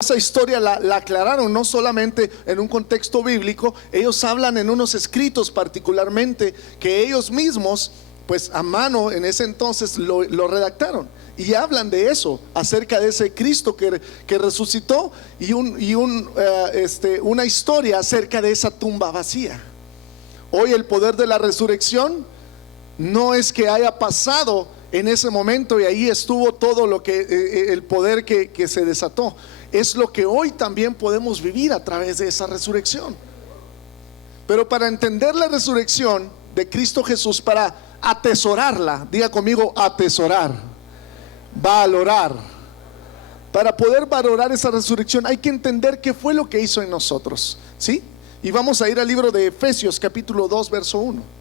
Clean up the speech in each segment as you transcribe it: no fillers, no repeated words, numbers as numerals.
Esa historia la aclararon no solamente en un contexto bíblico, ellos hablan en unos escritos particularmente que ellos mismos, pues a mano en ese entonces lo redactaron. Y hablan de eso, acerca de ese Cristo que resucitó y una historia acerca de esa tumba vacía. Hoy el poder de la resurrección no es que haya pasado en ese momento y ahí estuvo todo lo que el poder que se desató. Es lo que hoy también podemos vivir a través de esa resurrección. Pero para entender la resurrección de Cristo Jesús, para atesorarla, diga conmigo atesorar, valorar. Para poder valorar esa resurrección hay que entender qué fue lo que hizo en nosotros, ¿sí? Y vamos a ir al libro de Efesios capítulo 2 verso 1.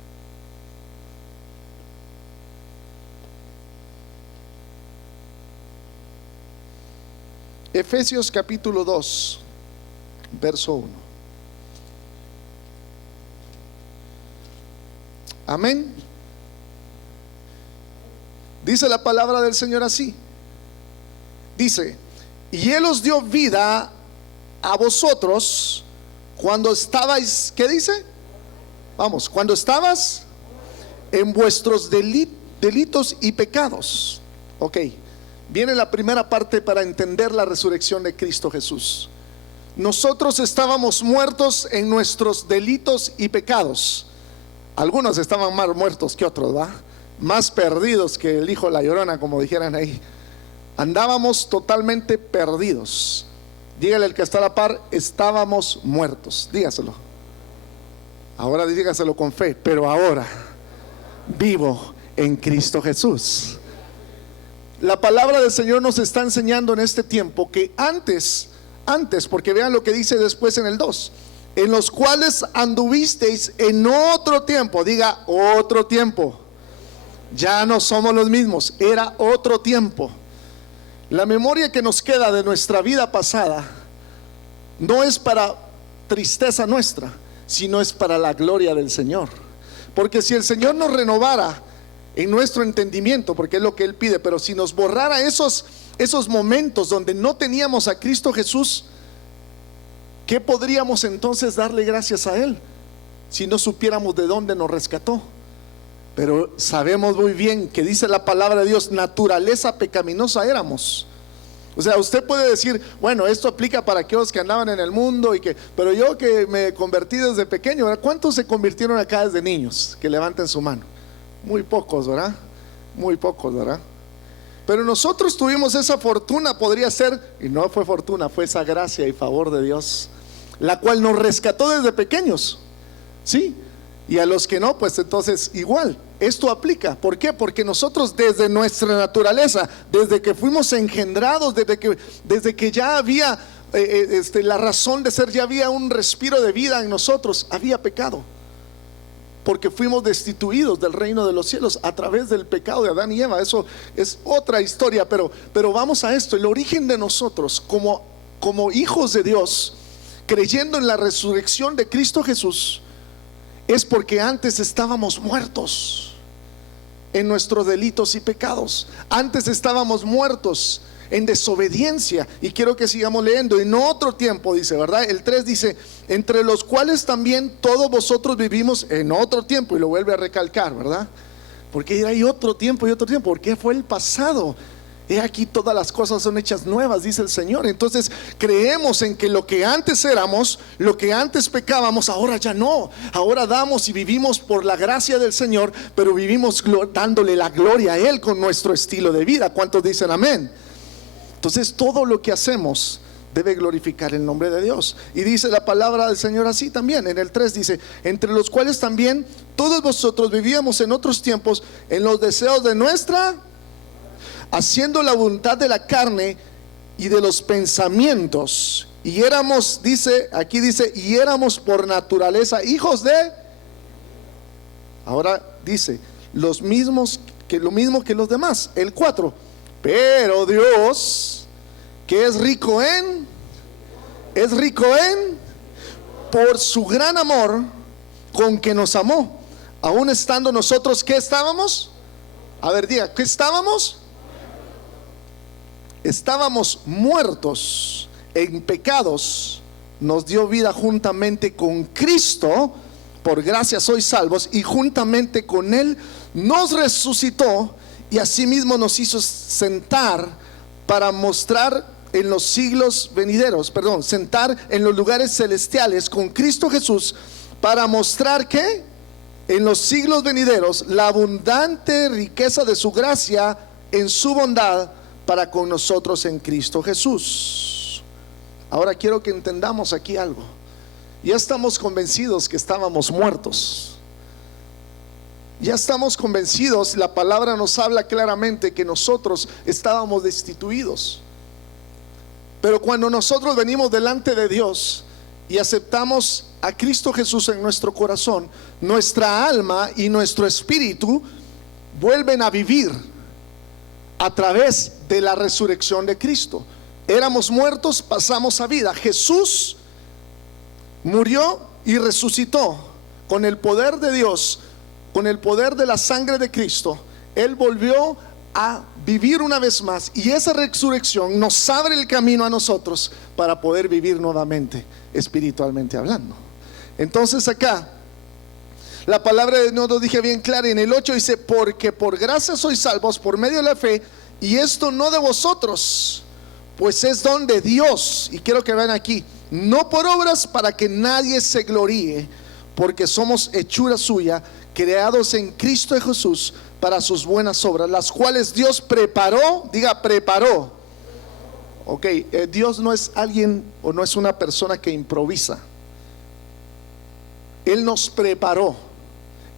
Efesios capítulo 2 verso 1. Amén. Dice la palabra del Señor así. Dice: y Él os dio vida a vosotros cuando estabais, ¿qué dice? Vamos, cuando estabas en vuestros delitos y pecados. Ok, viene la primera parte para entender la resurrección de Cristo Jesús. Nosotros estábamos muertos en nuestros delitos y pecados. Algunos estaban más muertos que otros, ¿va? Más perdidos que el hijo de la llorona, como dijeran ahí. Andábamos totalmente perdidos. Dígale al que está a la par: estábamos muertos. Dígaselo. Ahora dígaselo con fe: pero ahora vivo en Cristo Jesús. La palabra del Señor nos está enseñando en este tiempo que antes, porque vean lo que dice después en el 2: en los cuales anduvisteis en otro tiempo. Diga otro tiempo. Ya no somos los mismos, era otro tiempo. La memoria que nos queda de nuestra vida pasada no es para tristeza nuestra, sino es para la gloria del Señor. Porque si el Señor nos renovara en nuestro entendimiento, porque es lo que Él pide, pero si nos borrara esos momentos donde no teníamos a Cristo Jesús, ¿qué podríamos entonces darle gracias a Él si no supiéramos de dónde nos rescató? Pero sabemos muy bien que dice la palabra de Dios: naturaleza pecaminosa éramos. O sea, usted puede decir, bueno, esto aplica para aquellos que andaban en el mundo pero yo que me convertí desde pequeño, ¿verdad? ¿Cuántos se convirtieron acá desde niños? Que levanten su mano. Muy pocos, ¿verdad? Muy pocos, ¿verdad? Pero nosotros tuvimos esa fortuna, podría ser, y no fue fortuna, fue esa gracia y favor de Dios, la cual nos rescató desde pequeños, ¿sí? Y a los que no, pues entonces igual, esto aplica. ¿Por qué? Porque nosotros desde nuestra naturaleza, desde que fuimos engendrados, desde que ya había la razón de ser, ya había un respiro de vida en nosotros, había pecado. Porque fuimos destituidos del reino de los cielos a través del pecado de Adán y Eva. Eso es otra historia, pero vamos a esto. El origen de nosotros como hijos de Dios, creyendo en la resurrección de Cristo Jesús, es porque antes estábamos muertos en nuestros delitos y pecados. Antes estábamos muertos en desobediencia. Y quiero que sigamos leyendo. En otro tiempo, dice, ¿verdad? El 3 dice: entre los cuales también todos vosotros vivimos en otro tiempo. Y lo vuelve a recalcar, ¿verdad? Porque hay otro tiempo y otro tiempo. Porque fue el pasado. He aquí todas las cosas son hechas nuevas, dice el Señor. Entonces creemos en que lo que antes éramos, lo que antes pecábamos, ahora ya no. Ahora damos y vivimos por la gracia del Señor, pero vivimos dándole la gloria a Él con nuestro estilo de vida. ¿Cuántos dicen amén? Entonces todo lo que hacemos debe glorificar el nombre de Dios. Y dice la palabra del Señor así también. En el 3 dice: entre los cuales también todos vosotros vivíamos en otros tiempos en los deseos de nuestra, haciendo la voluntad de la carne y de los pensamientos, y éramos, dice, aquí dice, y éramos por naturaleza hijos de, ahora dice, lo mismo que los demás. El 4: pero Dios, que es rico en, por su gran amor con que nos amó, aun estando nosotros, ¿qué estábamos? A ver, diga, ¿qué estábamos? Estábamos muertos en pecados, nos dio vida juntamente con Cristo, por gracia sois salvos, y juntamente con Él nos resucitó, y asimismo nos hizo sentar para mostrar en los siglos venideros, sentar en los lugares celestiales con Cristo Jesús, para mostrar que en los siglos venideros la abundante riqueza de su gracia en su bondad para con nosotros en Cristo Jesús. Ahora quiero que entendamos aquí algo. Ya estamos convencidos que estábamos muertos. Ya estamos convencidos, la palabra nos habla claramente que nosotros estábamos destituidos. Pero cuando nosotros venimos delante de Dios y aceptamos a Cristo Jesús en nuestro corazón, nuestra alma y nuestro espíritu vuelven a vivir a través de la resurrección de Cristo. Éramos muertos, pasamos a vida. Jesús murió y resucitó con el poder de Dios, con el poder de la sangre de Cristo. Él volvió a vivir una vez más, y esa resurrección nos abre el camino a nosotros para poder vivir nuevamente, espiritualmente hablando. Entonces acá la palabra de Dios nos dije bien clara en el 8, dice: porque por gracia sois salvos por medio de la fe, y esto no de vosotros, pues es don de Dios. Y quiero que vean aquí: no por obras, para que nadie se gloríe, porque somos hechura suya, creados en Cristo Jesús para sus buenas obras, las cuales Dios preparó. Diga, preparó. Ok, Dios no es alguien o no es una persona que improvisa. Él nos preparó.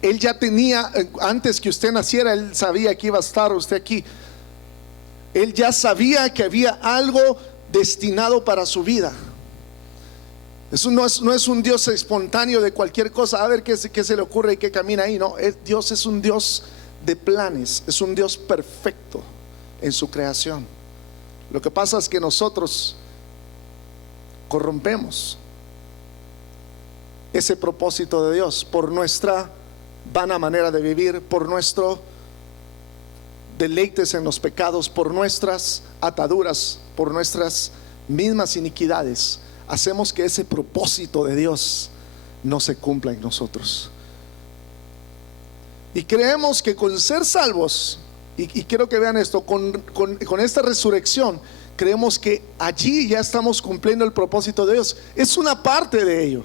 Él ya tenía, antes que usted naciera, Él sabía que iba a estar usted aquí. Él ya sabía que había algo destinado para su vida. Eso no es un Dios espontáneo de cualquier cosa, a ver qué se le ocurre y qué camina ahí. No, Dios es un Dios de planes, es un Dios perfecto en su creación. Lo que pasa es que nosotros corrompemos ese propósito de Dios por nuestra vana manera de vivir, por nuestro deleites en los pecados, por nuestras ataduras, por nuestras mismas iniquidades. Hacemos que ese propósito de Dios no se cumpla en nosotros. Y creemos que con ser salvos, y quiero que vean esto, con esta resurrección, creemos que allí ya estamos cumpliendo el propósito de Dios. Es una parte de ello.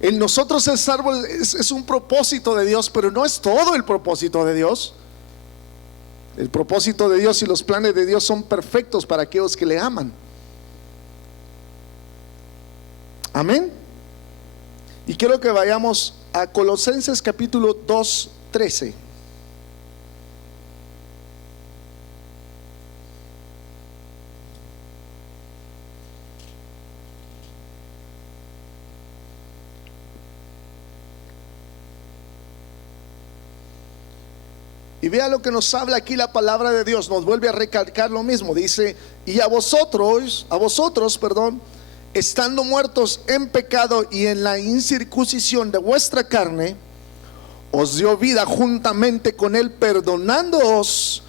En nosotros ser salvos es un propósito de Dios, pero no es todo el propósito de Dios. El propósito de Dios y los planes de Dios son perfectos para aquellos que le aman. Amén. Y quiero que vayamos a Colosenses capítulo 2:13. Y vea lo que nos habla aquí la palabra de Dios. Nos vuelve a recalcar lo mismo. Dice: y a vosotros, estando muertos en pecado y en la incircuncisión de vuestra carne, os dio vida juntamente con Él, perdonándoos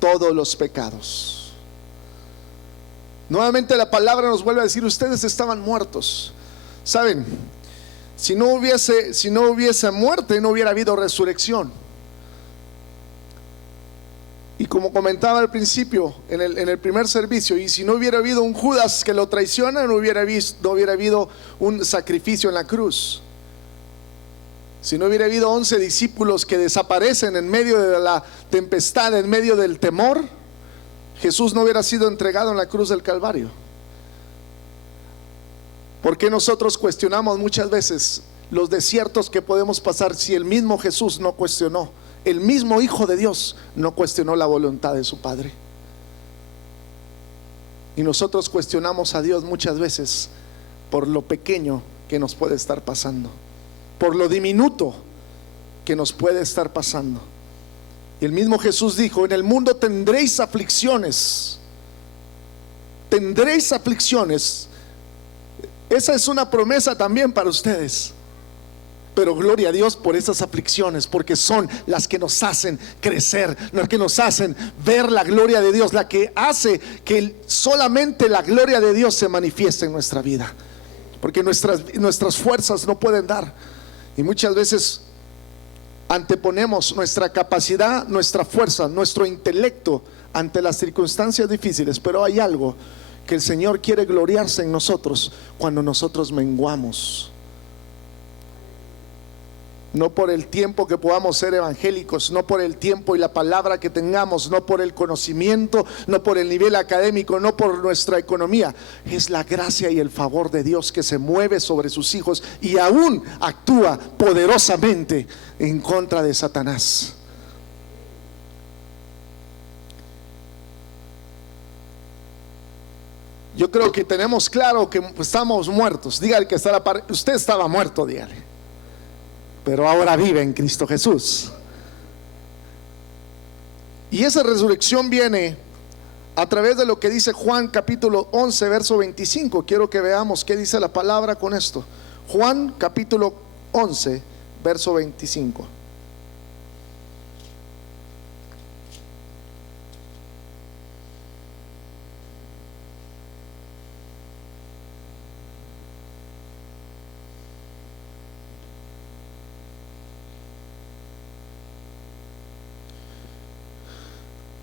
todos los pecados. Nuevamente la palabra nos vuelve a decir: ustedes estaban muertos. Saben, si no hubiese muerte, no hubiera habido resurrección. Y como comentaba al principio en el primer servicio, y si no hubiera habido un Judas que lo traiciona, no hubiera habido un sacrificio en la cruz. Si no hubiera habido 11 discípulos que desaparecen en medio de la tempestad, en medio del temor, Jesús no hubiera sido entregado en la cruz del Calvario. ¿Por qué nosotros cuestionamos muchas veces los desiertos que podemos pasar si el mismo Jesús no cuestionó? El mismo Hijo de Dios no cuestionó la voluntad de su Padre. Y nosotros cuestionamos a Dios muchas veces por lo pequeño que nos puede estar pasando, por lo diminuto que nos puede estar pasando. Y el mismo Jesús dijo: en el mundo tendréis aflicciones. Tendréis aflicciones. Esa es una promesa también para ustedes. Pero gloria a Dios por esas aflicciones, porque son las que nos hacen crecer, las que nos hacen ver la gloria de Dios, la que hace que solamente la gloria de Dios se manifieste en nuestra vida, porque nuestras fuerzas no pueden dar. Y muchas veces anteponemos nuestra capacidad, nuestra fuerza, nuestro intelecto ante las circunstancias difíciles. Pero hay algo que el Señor quiere gloriarse en nosotros cuando nosotros menguamos. No por el tiempo que podamos ser evangélicos, no por el tiempo y la palabra que tengamos, no por el conocimiento, no por el nivel académico, no por nuestra economía. Es la gracia y el favor de Dios que se mueve sobre sus hijos y aún actúa poderosamente en contra de Satanás. Yo creo que tenemos claro que estamos muertos. Dígale que está a la par, usted estaba muerto, dígale, pero ahora vive en Cristo Jesús. Y esa resurrección viene a través de lo que dice Juan capítulo 11 verso 25. Quiero que veamos qué dice la palabra con esto. Juan capítulo 11 verso 25.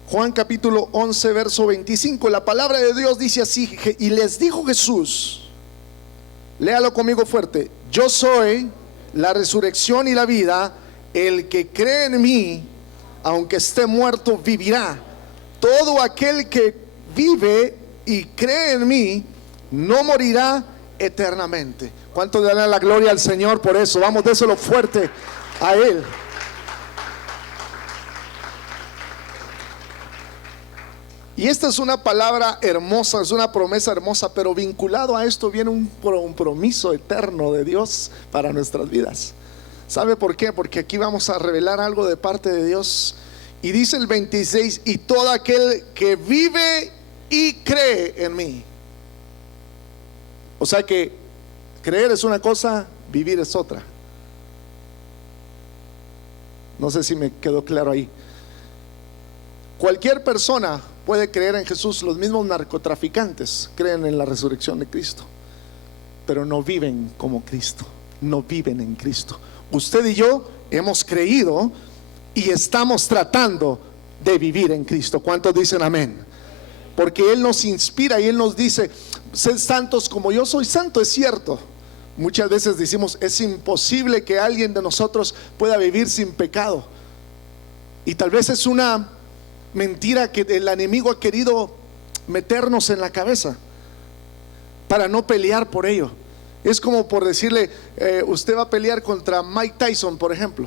Juan capítulo 11 verso 25. La palabra de Dios dice así: y les dijo Jesús, léalo conmigo fuerte: yo soy la resurrección y la vida. El que cree en mí, aunque esté muerto, vivirá. Todo aquel que vive y cree en mí no morirá eternamente. ¿Cuánto le dan la gloria al Señor por eso? Vamos, déselo fuerte a Él. Y esta es una palabra hermosa, es una promesa hermosa, pero vinculado a esto viene un compromiso eterno de Dios para nuestras vidas. ¿Sabe por qué? Porque aquí vamos a revelar algo de parte de Dios. Y dice el 26: y todo aquel que vive y cree en mí. O sea que creer es una cosa, vivir es otra. No sé si me quedó claro ahí. Cualquier persona puede creer en Jesús. Los mismos narcotraficantes creen en la resurrección de Cristo, pero no viven como Cristo, no viven en Cristo. Usted y yo hemos creído y estamos tratando de vivir en Cristo. ¿Cuántos dicen amén? Porque Él nos inspira y Él nos dice: sed santos como yo soy santo. Es cierto, muchas veces decimos: es imposible que alguien de nosotros pueda vivir sin pecado. Y tal vez es una mentira que el enemigo ha querido meternos en la cabeza para no pelear por ello. Es como por decirle: usted va a pelear contra Mike Tyson, por ejemplo.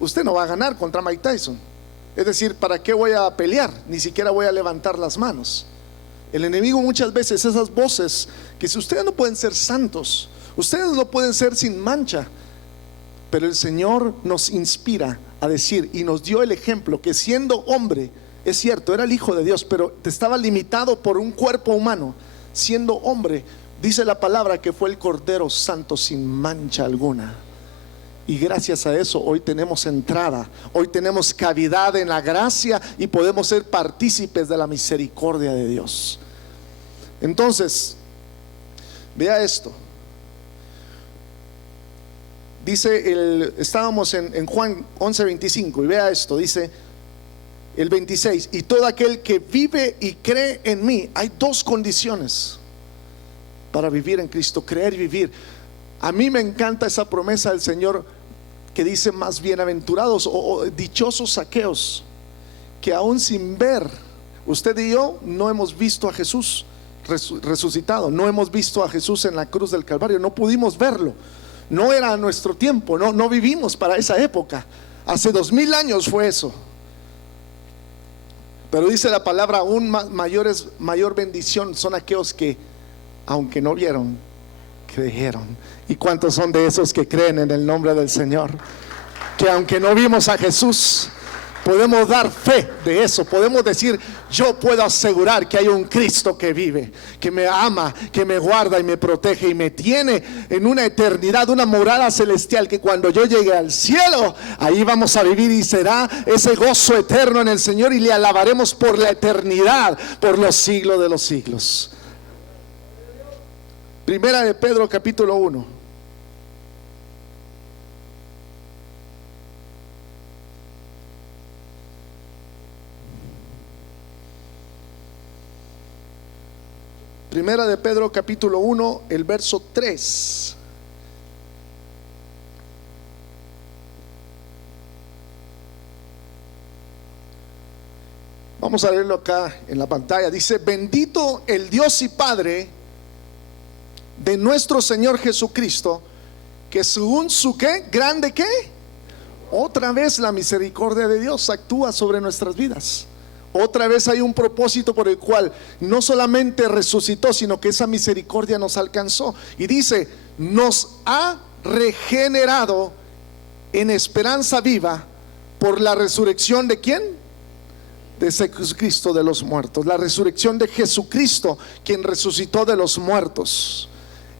Usted no va a ganar contra Mike Tyson. Es decir, ¿para qué voy a pelear? Ni siquiera voy a levantar las manos. El enemigo muchas veces, esas voces que si ustedes no pueden ser santos, ustedes no pueden ser sin mancha, pero el Señor nos inspira a decir, y nos dio el ejemplo, que siendo hombre, es cierto, era el Hijo de Dios, pero estaba limitado por un cuerpo humano. Siendo hombre, dice la palabra que fue el Cordero Santo sin mancha alguna. Y gracias a eso hoy tenemos entrada, hoy tenemos cavidad en la gracia y podemos ser partícipes de la misericordia de Dios. Entonces, vea esto. Dice estábamos en Juan 11:25 y vea esto, dice el 26: y todo aquel que vive y cree en mí. Hay dos condiciones para vivir en Cristo: creer y vivir. A mí me encanta esa promesa del Señor que dice: más bienaventurados o dichosos aquellos que aún sin ver. Usted y yo no hemos visto a Jesús resucitado, no hemos visto a Jesús en la cruz del Calvario, no pudimos verlo. No era nuestro tiempo, no vivimos para esa época. Hace 2000 años fue eso. Pero dice la palabra: aún mayor bendición son aquellos que, aunque no vieron, creyeron. ¿Y cuántos son de esos que creen en el nombre del Señor? Que aunque no vimos a Jesús, Podemos dar fe de eso. Podemos decir, yo puedo asegurar que hay un Cristo que vive, que me ama, que me guarda y me protege y me tiene en una eternidad, una morada celestial, que cuando yo llegue al cielo, ahí vamos a vivir y será ese gozo eterno en el Señor, y le alabaremos por la eternidad, por los siglos de los siglos. Primera de Pedro capítulo 1. Primera de Pedro capítulo 1, el verso 3. Vamos a leerlo acá en la pantalla. Dice: bendito el Dios y Padre de nuestro Señor Jesucristo, que según su ¿qué? Grande ¿qué? Otra vez la misericordia de Dios actúa sobre nuestras vidas. Otra vez hay un propósito por el cual no solamente resucitó, sino que esa misericordia nos alcanzó. Y dice, nos ha regenerado en esperanza viva por la resurrección ¿de quién? De Jesucristo de los muertos. La resurrección de Jesucristo, quien resucitó de los muertos.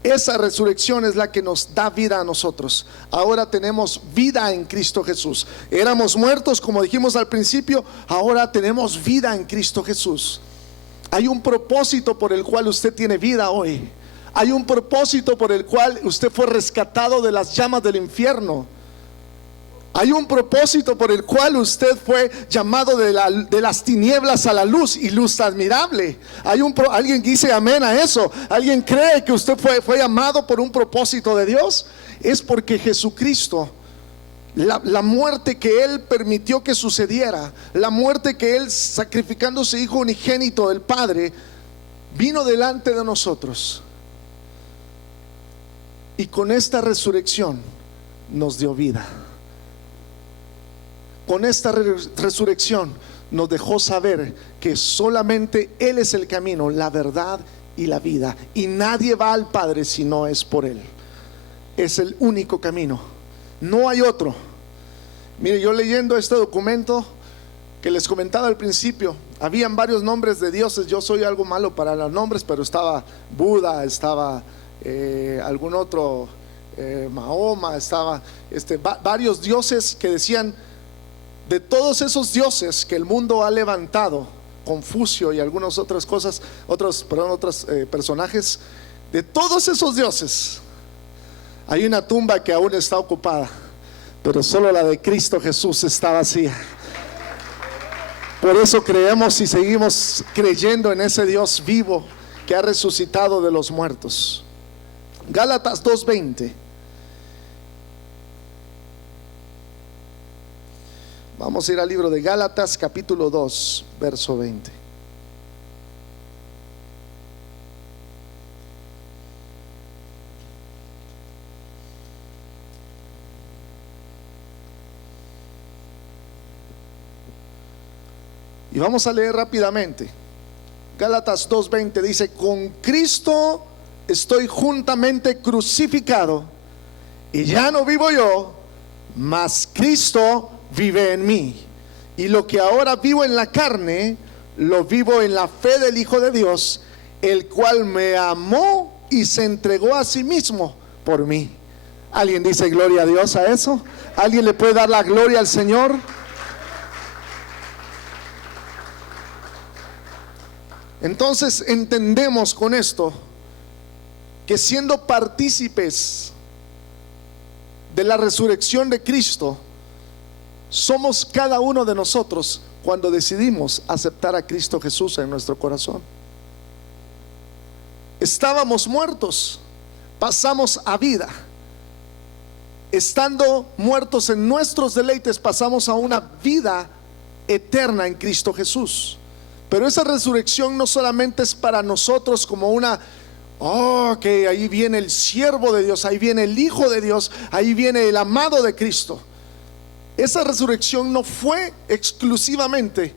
Esa resurrección es la que nos da vida a nosotros. Ahora tenemos vida en Cristo Jesús. Éramos muertos, como dijimos al principio, ahora tenemos vida en Cristo Jesús. Hay un propósito por el cual usted tiene vida hoy. Hay un propósito por el cual usted fue rescatado de las llamas del infierno. Hay un propósito por el cual usted fue llamado de las tinieblas a la luz, y luz admirable. Alguien dice amén a eso. ¿Alguien cree que usted fue llamado por un propósito de Dios? Es porque Jesucristo, la muerte que Él permitió que sucediera, la muerte que Él, sacrificando a su Hijo unigénito del Padre, vino delante de nosotros, y con esta resurrección nos dio vida. Con esta resurrección nos dejó saber que solamente Él es el camino, la verdad y la vida, y nadie va al Padre si no es por Él. Es el único camino, no hay otro. Mire, yo leyendo este documento que les comentaba al principio, habían varios nombres de dioses. Yo soy algo malo para los nombres, pero estaba Buda, estaba algún otro, Mahoma, estaba varios dioses que decían, de todos esos dioses que el mundo ha levantado, Confucio y algunas otras cosas, otros personajes, de todos esos dioses, hay una tumba que aún está ocupada, pero solo la de Cristo Jesús está vacía. Por eso creemos y seguimos creyendo en ese Dios vivo que ha resucitado de los muertos. Gálatas 2:20. Vamos a ir al libro de Gálatas capítulo 2, verso 20. Y vamos a leer rápidamente. Gálatas 2:20 dice: con Cristo estoy juntamente crucificado, y ya no vivo yo, mas Cristo vive en mí. Y lo que ahora vivo en la carne, lo vivo en la fe del Hijo de Dios, el cual me amó y se entregó a sí mismo por mí. ¿Alguien dice gloria a Dios a eso? ¿Alguien le puede dar la gloria al Señor? Entonces entendemos con esto que siendo partícipes de la resurrección de Cristo, somos cada uno de nosotros cuando decidimos aceptar a Cristo Jesús en nuestro corazón. Estábamos muertos, pasamos a vida. Estando muertos en nuestros deleites, pasamos a una vida eterna en Cristo Jesús. Pero esa resurrección no solamente es para nosotros como una, que ahí viene el siervo de Dios, ahí viene el Hijo de Dios, ahí viene el amado de Cristo. Esa resurrección no fue exclusivamente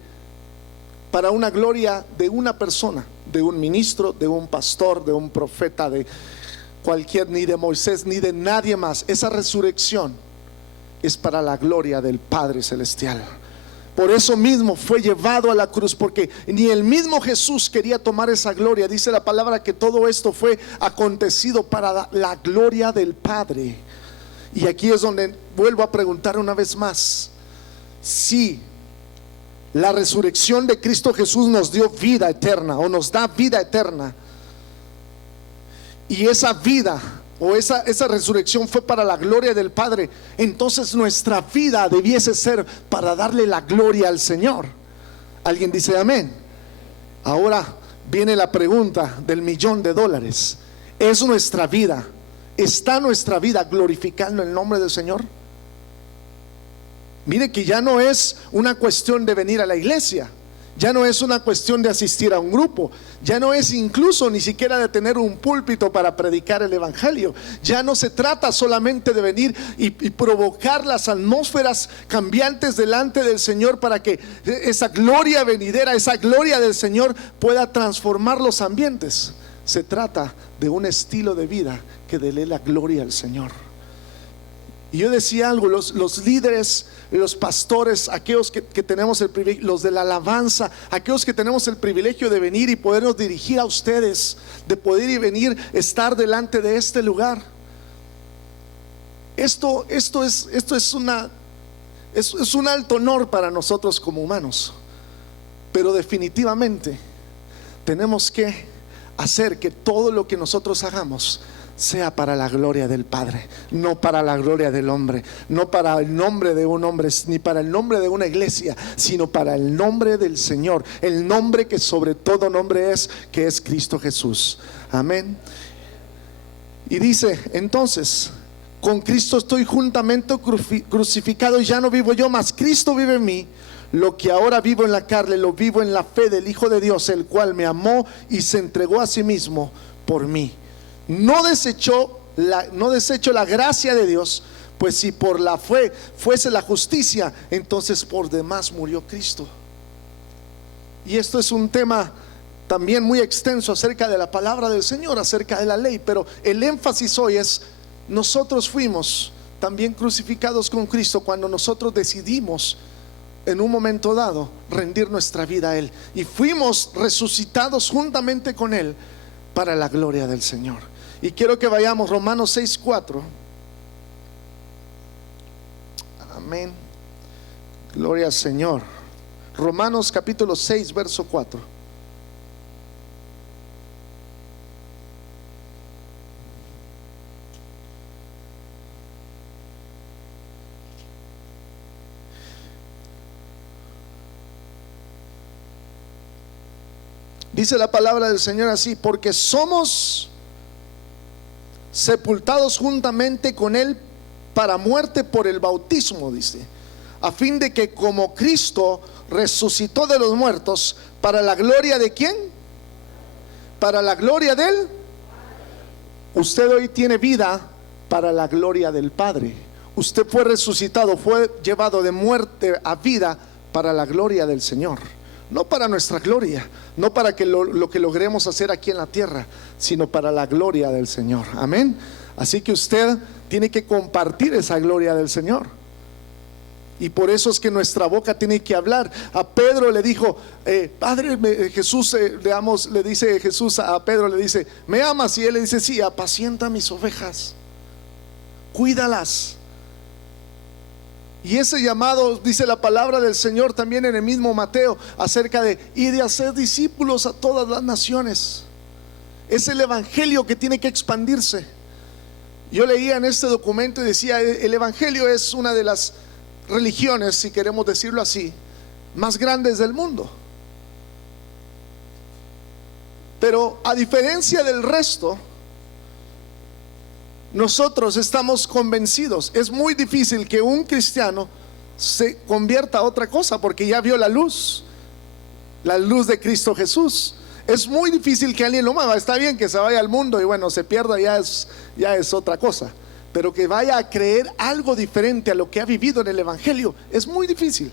para una gloria de una persona, de un ministro, de un pastor, de un profeta, de cualquier, ni de Moisés, ni de nadie más. Esa resurrección es para la gloria del Padre Celestial, Por eso mismo fue llevado a la cruz, porque ni el mismo Jesús quería tomar esa gloria. Dice la palabra que todo esto fue acontecido para la gloria del Padre. Y aquí es donde vuelvo a preguntar una vez más: si la resurrección de Cristo Jesús nos dio vida eterna, o nos da vida eterna, y esa vida o esa resurrección fue para la gloria del Padre, entonces nuestra vida debiese ser para darle la gloria al Señor. ¿Alguien dice amén? Ahora viene la pregunta del $1,000,000. ¿Es nuestra vida, está nuestra vida glorificando el nombre del Señor? Mire que ya no es una cuestión de venir a la iglesia, ya no es una cuestión de asistir a un grupo, ya no es incluso ni siquiera de tener un púlpito para predicar el evangelio. Ya no se trata solamente de venir y provocar las atmósferas cambiantes delante del Señor para que esa gloria venidera, esa gloria del Señor pueda transformar los ambientes. Se trata de un estilo de vida que dé la gloria al Señor. Y yo decía algo: los líderes, los pastores, aquellos que tenemos el privilegio, los de la alabanza, aquellos que tenemos el privilegio de venir y podernos dirigir a ustedes, de poder y venir, estar delante de este lugar. Esto es un alto honor para nosotros como humanos, pero definitivamente tenemos que hacer que todo lo que nosotros hagamos sea para la gloria del Padre, no para la gloria del hombre, no para el nombre de un hombre, ni para el nombre de una iglesia, sino para el nombre del Señor, el nombre que sobre todo nombre es, que es Cristo Jesús. Amén. Y dice entonces: con Cristo estoy juntamente crucificado, y ya no vivo yo, mas Cristo vive en mí. Lo que ahora vivo en la carne, lo vivo en la fe del Hijo de Dios, el cual me amó y se entregó a sí mismo por mí. No desecho la gracia de Dios, pues si por la fe fuese la justicia, entonces por demás murió Cristo. Y esto es un tema también muy extenso acerca de la palabra del Señor, acerca de la ley, pero el énfasis hoy es: nosotros fuimos también crucificados con Cristo cuando nosotros decidimos en un momento dado rendir nuestra vida a Él, y fuimos resucitados juntamente con Él para la gloria del Señor. Y quiero que vayamos Romanos 6:4. Amén. Gloria al Señor. Romanos capítulo 6, verso 4. Dice la palabra del Señor así: porque somos sepultados juntamente con Él para muerte por el bautismo, dice, a fin de que como Cristo resucitó de los muertos, para la gloria de ¿quién? Para la gloria de Él. Usted hoy tiene vida para la gloria del Padre. Usted fue resucitado, fue llevado de muerte a vida para la gloria del Señor. No para nuestra gloria, no para que lo que logremos hacer aquí en la tierra, sino para la gloria del Señor. Amén. Así que usted tiene que compartir esa gloria del Señor. Y por eso es que nuestra boca tiene que hablar. A Pedro le dijo, Padre, Jesús, le dice Jesús a Pedro, le dice: ¿me amas? Y él le dice: sí, apacienta mis ovejas, cuídalas. Y ese llamado, dice la palabra del Señor también en el mismo Mateo, acerca de ir de hacer discípulos a todas las naciones. Es el evangelio que tiene que expandirse. Yo leía en este documento y decía: el evangelio es una de las religiones, si queremos decirlo así, más grandes del mundo. Pero a diferencia del resto, nosotros estamos convencidos. Es muy difícil que un cristiano se convierta a otra cosa, porque ya vio la luz de Cristo Jesús. Es muy difícil que alguien lo mueva. Está bien que se vaya al mundo y bueno, se pierda, ya es otra cosa, pero que vaya a creer algo diferente a lo que ha vivido en el evangelio es muy difícil.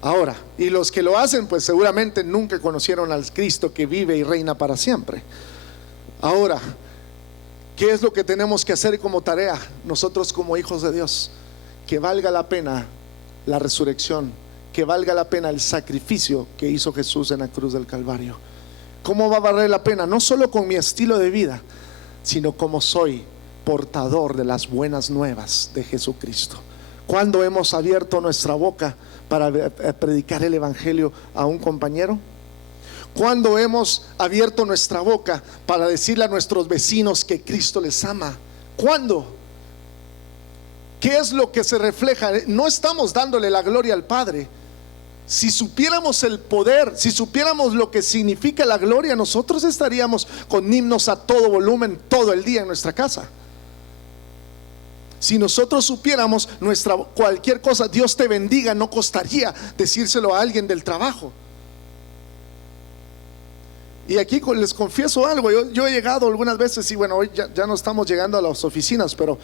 Ahora, y los que lo hacen, pues seguramente nunca conocieron al Cristo que vive y reina para siempre. Ahora, ¿qué es lo que tenemos que hacer como tarea nosotros como hijos de Dios? Que valga la pena la resurrección, que valga la pena el sacrificio que hizo Jesús en la cruz del Calvario. ¿Cómo va a valer la pena? No solo con mi estilo de vida, sino como soy portador de las buenas nuevas de Jesucristo. ¿Cuándo hemos abierto nuestra boca para predicar el evangelio a un compañero? ¿Cuándo hemos abierto nuestra boca para decirle a nuestros vecinos que Cristo les ama? ¿Cuándo? ¿Qué es lo que se refleja? No estamos dándole la gloria al Padre. Si supiéramos el poder, si supiéramos lo que significa la gloria, nosotros estaríamos con himnos a todo volumen todo el día en nuestra casa. Si nosotros supiéramos cualquier cosa, Dios te bendiga, no costaría decírselo a alguien del trabajo. Y aquí les confieso algo, yo he llegado algunas veces, y bueno, hoy ya no estamos llegando a las oficinas, pero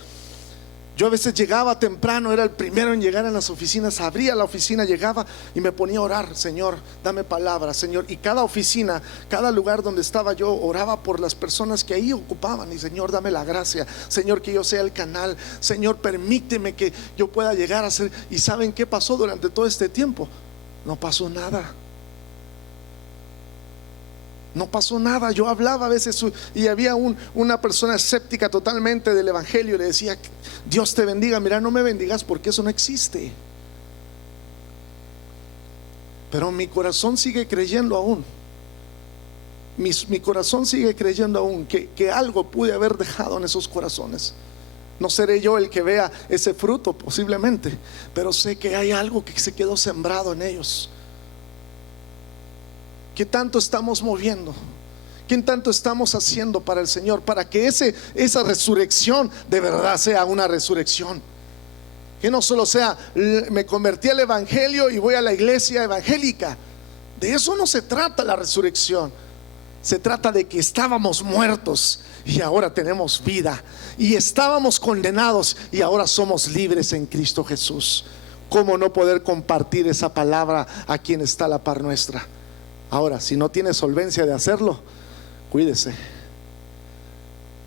yo a veces llegaba temprano, era el primero en llegar a las oficinas, abría la oficina, llegaba y me ponía a orar: Señor, dame palabra, Señor. Y cada oficina, cada lugar donde estaba yo, oraba por las personas que ahí ocupaban. Y Señor, dame la gracia, Señor, que yo sea el canal, Señor, permíteme que yo pueda llegar a ser. ¿Y saben qué pasó durante todo este tiempo? No pasó nada. No pasó nada. Yo hablaba a veces y había una persona escéptica totalmente del evangelio, y le decía: Dios te bendiga. Mira, no me bendigas porque eso no existe. Pero mi corazón sigue creyendo aún. Mi corazón sigue creyendo aún que algo pude haber dejado en esos corazones. No seré yo el que vea ese fruto posiblemente, pero sé que hay algo que se quedó sembrado en ellos. ¿Qué tanto estamos moviendo? ¿Qué tanto estamos haciendo para el Señor? Para que esa resurrección de verdad sea una resurrección. Que no solo sea: me convertí al evangelio y voy a la iglesia evangélica. De eso no se trata la resurrección. Se trata de que estábamos muertos y ahora tenemos vida, y estábamos condenados y ahora somos libres en Cristo Jesús. ¿Cómo no poder compartir esa palabra a quien está a la par nuestra? Ahora, si no tiene solvencia de hacerlo, cuídese,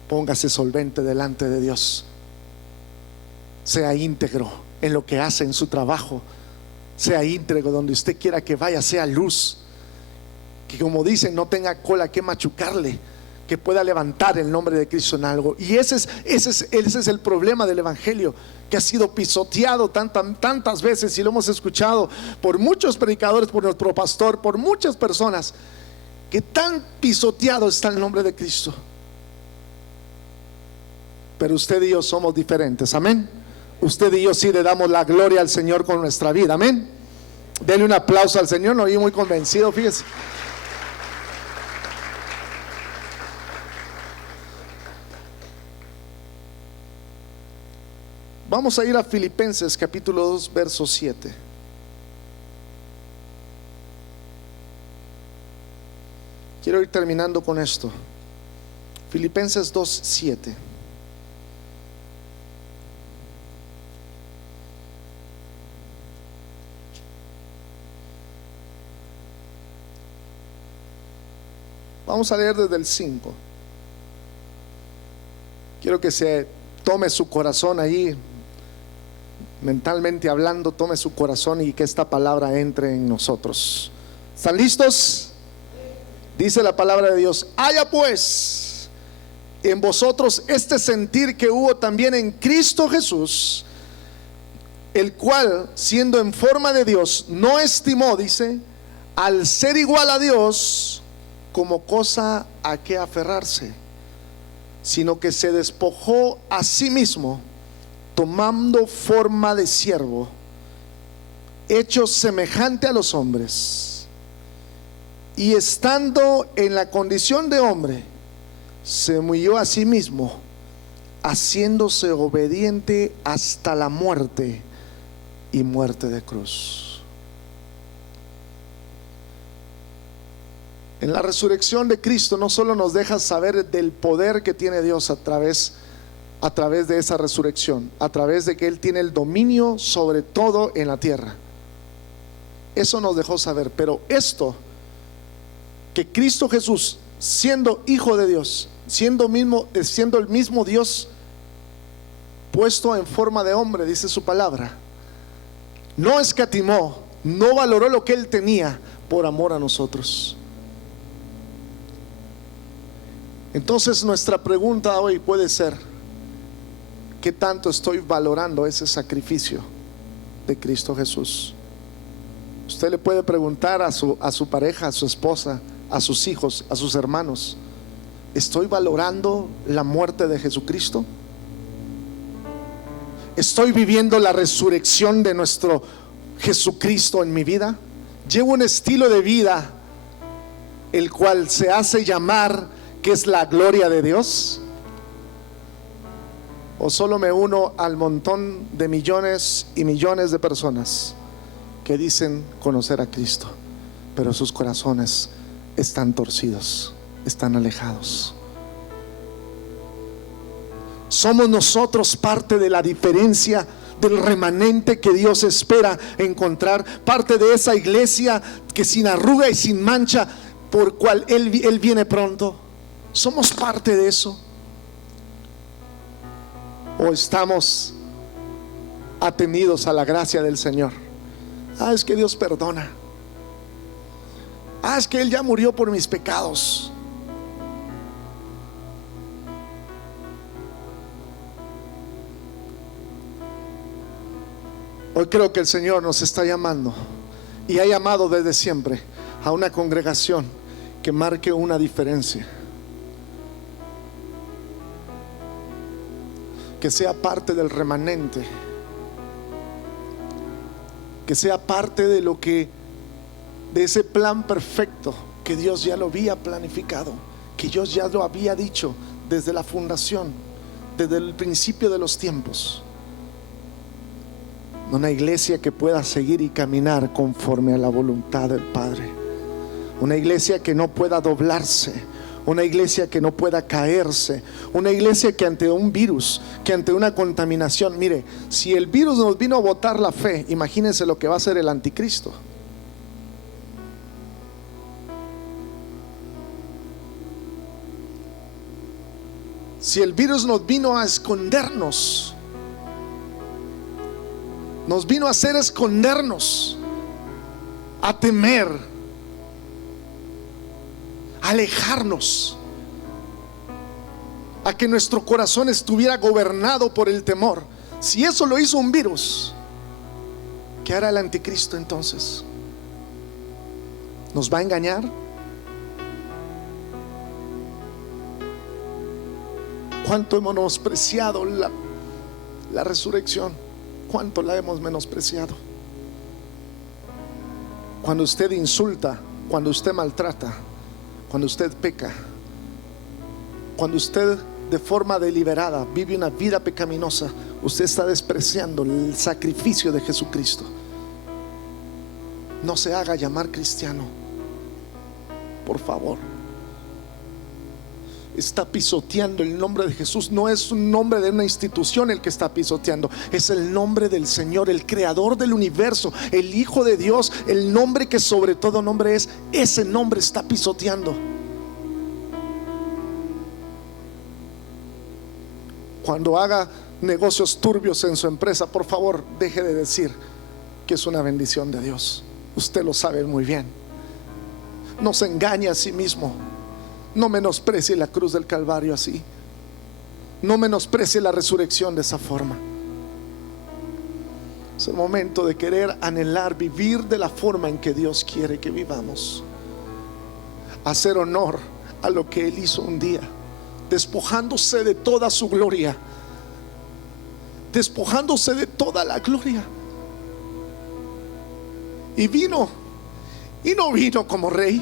póngase solvente delante de Dios. Sea íntegro en lo que hace en su trabajo. Sea íntegro donde usted quiera que vaya. Sea luz, que como dicen, no tenga cola que machucarle, que pueda levantar el nombre de Cristo en algo. Y ese es el problema del evangelio, que ha sido pisoteado tantas veces, y lo hemos escuchado por muchos predicadores, por nuestro pastor, por muchas personas, que tan pisoteado está el nombre de Cristo. Pero usted y yo somos diferentes, amén. Usted y yo sí le damos la gloria al Señor con nuestra vida, amén. Denle un aplauso al Señor. No oí muy convencido, fíjese. Vamos a ir a Filipenses capítulo 2 verso 7. Quiero ir terminando con esto. Filipenses 2, 7. Vamos a leer desde el 5. Quiero que se tome su corazón ahí, mentalmente hablando, tome su corazón y que esta palabra entre en nosotros. ¿Están listos? Dice la palabra de Dios: haya pues en vosotros este sentir que hubo también en Cristo Jesús, el cual, siendo en forma de Dios, no estimó, dice, al ser igual a Dios como cosa a que aferrarse, sino que se despojó a sí mismo, tomando forma de siervo, hecho semejante a los hombres, y estando en la condición de hombre, se humilló a sí mismo, haciéndose obediente hasta la muerte, y muerte de cruz. En la resurrección de Cristo no solo nos deja saber del poder que tiene Dios a través de esa resurrección, a través de que Él tiene el dominio sobre todo en la tierra. Eso nos dejó saber. Pero esto, que Cristo Jesús, siendo hijo de Dios, siendo el mismo Dios puesto en forma de hombre, dice su palabra, no escatimó, no valoró lo que Él tenía por amor a nosotros. Entonces nuestra pregunta hoy puede ser: ¿qué tanto estoy valorando ese sacrificio de Cristo Jesús? Usted le puede preguntar a su pareja, a su esposa, a sus hijos, a sus hermanos: ¿estoy valorando la muerte de Jesucristo? ¿Estoy viviendo la resurrección de nuestro Jesucristo en mi vida? ¿Llevo un estilo de vida el cual se hace llamar que es la gloria de Dios? ¿O solo me uno al montón de millones y millones de personas que dicen conocer a Cristo, pero sus corazones están torcidos, están alejados? Somos nosotros parte de la diferencia, del remanente que Dios espera encontrar, parte de esa iglesia que sin arruga y sin mancha, por cual Él viene pronto. Somos parte de eso. ¿O estamos atenidos a la gracia del Señor? Es que Dios perdona. Es que Él ya murió por mis pecados. Hoy creo que el Señor nos está llamando, y ha llamado desde siempre, a una congregación que marque una diferencia, que sea parte del remanente, que sea parte de de ese plan perfecto que Dios ya lo había planificado, que Dios ya lo había dicho desde la fundación, desde el principio de los tiempos. Una iglesia que pueda seguir y caminar conforme a la voluntad del Padre. Una iglesia que no pueda doblarse. Una iglesia que no pueda caerse. Una iglesia que ante un virus, que ante una contaminación, mire, si el virus nos vino a botar la fe, imagínense lo que va a hacer el anticristo. Si el virus nos vino a escondernos, nos vino a hacer escondernos, a temer, a alejarnos, a que nuestro corazón estuviera gobernado por el temor. Si eso lo hizo un virus, ¿qué hará el anticristo entonces? ¿Nos va a engañar? ¿Cuánto hemos menospreciado la resurrección? ¿Cuánto la hemos menospreciado? Cuando usted insulta, cuando usted maltrata, cuando usted peca, cuando usted de forma deliberada vive una vida pecaminosa, usted está despreciando el sacrificio de Jesucristo. No se haga llamar cristiano, por favor. Está pisoteando el nombre de Jesús. No es un nombre de una institución el que está pisoteando, es el nombre del Señor, el creador del universo, el Hijo de Dios, el nombre que sobre todo nombre es. Ese nombre está pisoteando. Cuando haga negocios turbios en su empresa, por favor, deje de decir que es una bendición de Dios. Usted lo sabe muy bien. No se engañe a sí mismo. No menosprecie la cruz del Calvario así. No menosprecie la resurrección de esa forma. Es el momento de querer anhelar vivir de la forma en que Dios quiere que vivamos. Hacer honor a lo que Él hizo un día, despojándose de toda su gloria, despojándose de toda la gloria. Y no vino como rey.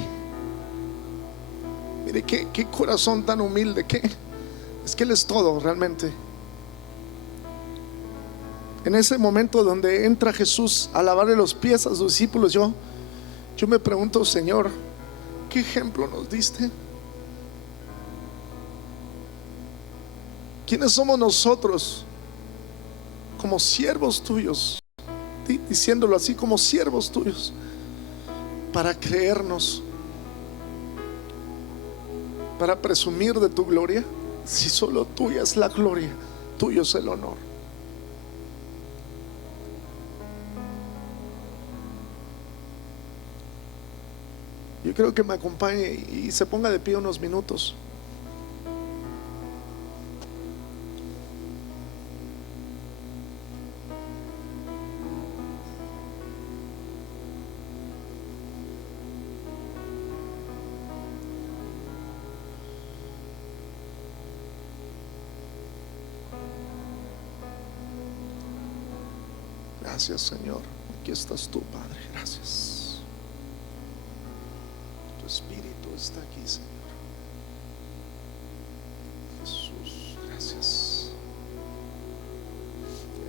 Mire qué corazón tan humilde, es que Él es todo realmente. En ese momento donde entra Jesús a lavarle los pies a sus discípulos, yo me pregunto: Señor, ¿qué ejemplo nos diste? ¿Quiénes somos nosotros como siervos tuyos? Diciéndolo así, como siervos tuyos, para creernos, para presumir de tu gloria, si solo tuya es la gloria, tuyo es el honor. creo que me acompañe y se ponga de pie unos minutos. Gracias, Señor. Aquí estás tú, Padre. Gracias. Tu Espíritu está aquí, Señor. Jesús, gracias.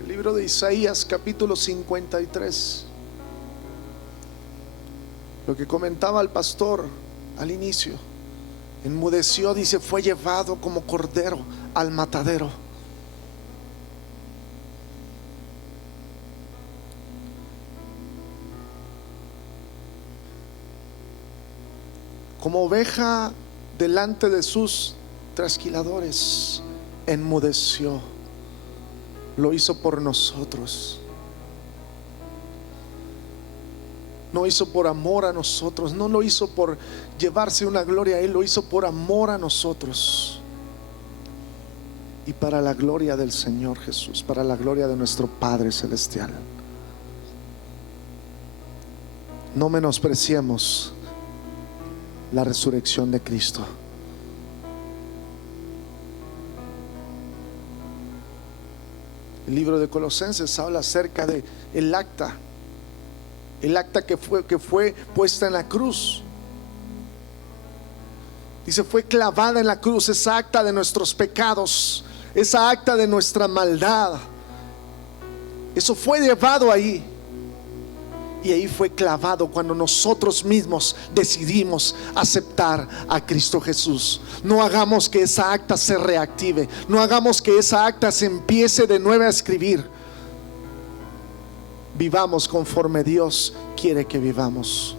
El libro de Isaías, capítulo 53. Lo que comentaba el pastor al inicio. Enmudeció, dice, fue llevado como cordero al matadero. Como oveja delante de sus trasquiladores, enmudeció. Lo hizo por nosotros. No hizo por amor a nosotros, no lo hizo por llevarse una gloria a Él, lo hizo por amor a nosotros. Y para la gloria del Señor Jesús, para la gloria de nuestro Padre Celestial. No menospreciemos la resurrección de Cristo. El libro de Colosenses habla acerca de el acta que fue puesta en la cruz. Dice, fue clavada en la cruz, esa acta de nuestros pecados, esa acta de nuestra maldad. Eso fue llevado ahí. Y ahí fue clavado cuando nosotros mismos decidimos aceptar a Cristo Jesús. No hagamos que esa acta se reactive. No hagamos que esa acta se empiece de nuevo a escribir. Vivamos conforme Dios quiere que vivamos.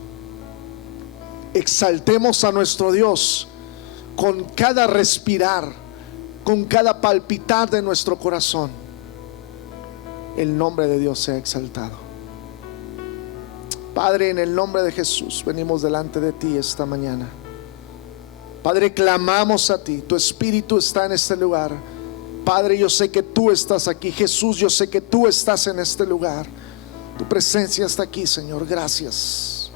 Exaltemos a nuestro Dios con cada respirar, con cada palpitar de nuestro corazón. El nombre de Dios sea exaltado. Padre, en el nombre de Jesús venimos delante de ti esta mañana. Padre, clamamos a ti. Tu Espíritu está en este lugar. Padre, yo sé que tú estás aquí. Jesús, yo sé que tú estás en este lugar. Tu presencia está aquí, Señor. Gracias.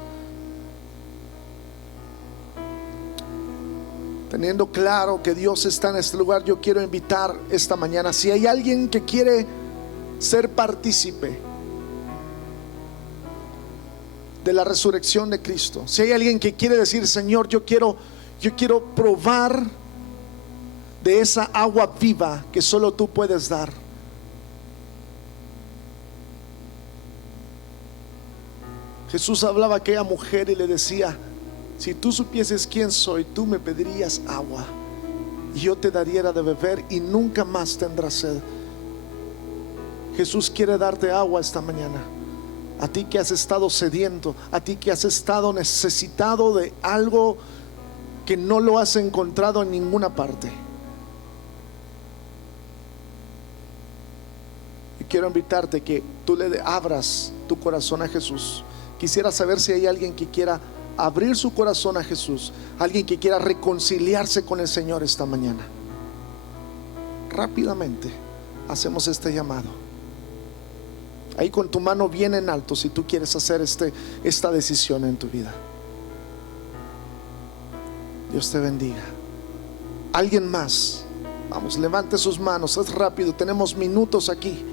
Teniendo claro que Dios está en este lugar, yo quiero invitar esta mañana, si hay alguien que quiere ser partícipe de la resurrección de Cristo, si hay alguien que quiere decir, Señor, yo quiero probar de esa agua viva que solo tú puedes dar. Jesús hablaba a aquella mujer y le decía, si tú supieses quién soy, tú me pedirías agua y yo te daría de beber y nunca más tendrás sed. Jesús quiere darte agua esta mañana. A ti que has estado sediento, a ti que has estado necesitado de algo que no lo has encontrado en ninguna parte. Y quiero invitarte que tú le abras tu corazón a Jesús. Quisiera saber si hay alguien que quiera abrir su corazón a Jesús, alguien que quiera reconciliarse con el Señor esta mañana. Rápidamente hacemos este llamado. Ahí con tu mano bien en alto, si tú quieres hacer esta decisión en tu vida. Dios te bendiga. Alguien más, vamos, levante sus manos, es rápido, tenemos minutos aquí.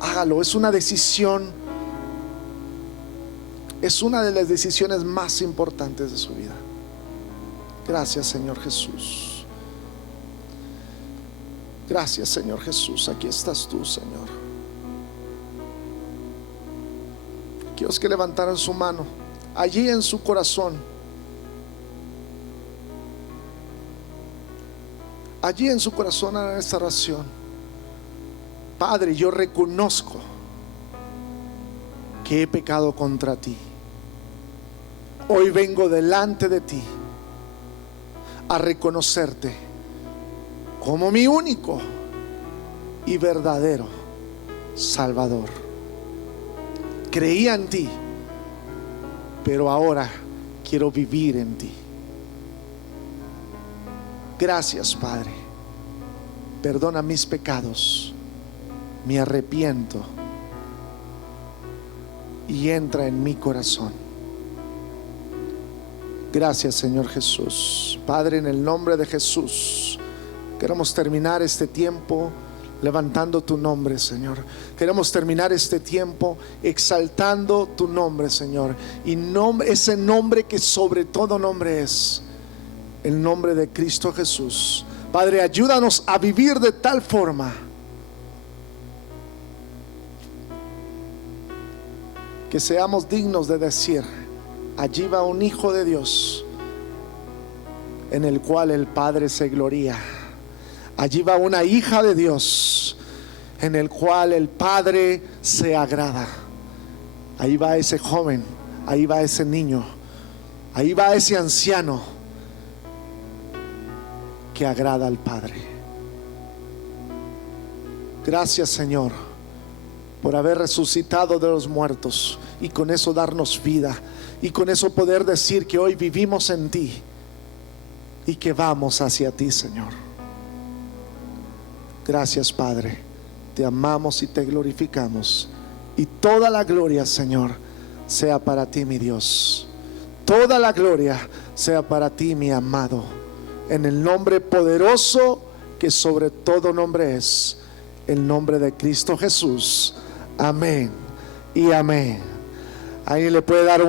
Hágalo, es una decisión. Es una de las decisiones más importantes de su vida. Gracias, Señor Jesús. Gracias, Señor Jesús. Aquí estás tú, Señor. Aquellos que levantaron su mano, allí en su corazón, allí en su corazón hagan esta oración. Padre, yo reconozco que he pecado contra ti. Hoy vengo delante de ti a reconocerte como mi único y verdadero Salvador. Creía en ti, pero ahora quiero vivir en ti. Gracias, Padre. Perdona mis pecados, me arrepiento y entra en mi corazón. Gracias, Señor Jesús. Padre, en el nombre de Jesús, queremos terminar este tiempo levantando tu nombre, Señor. Queremos terminar este tiempo exaltando tu nombre, Señor, y ese nombre que sobre todo nombre es el nombre de Cristo Jesús. Padre, ayúdanos a vivir de tal forma que seamos dignos de decir: allí va un hijo de Dios en el cual el Padre se gloría. Allí va una hija de Dios en el cual el Padre se agrada. Ahí va ese joven, ahí va ese niño, ahí va ese anciano que agrada al Padre. Gracias, Señor, por haber resucitado de los muertos y con eso darnos vida, y con eso poder decir que hoy vivimos en ti y que vamos hacia ti, Señor. Gracias, Padre, te amamos y te glorificamos, y toda la gloria, Señor, sea para ti, mi Dios. Toda la gloria sea para ti, mi amado, en el nombre poderoso que sobre todo nombre es, el nombre de Cristo Jesús. Amén y amén. Ahí le puede dar un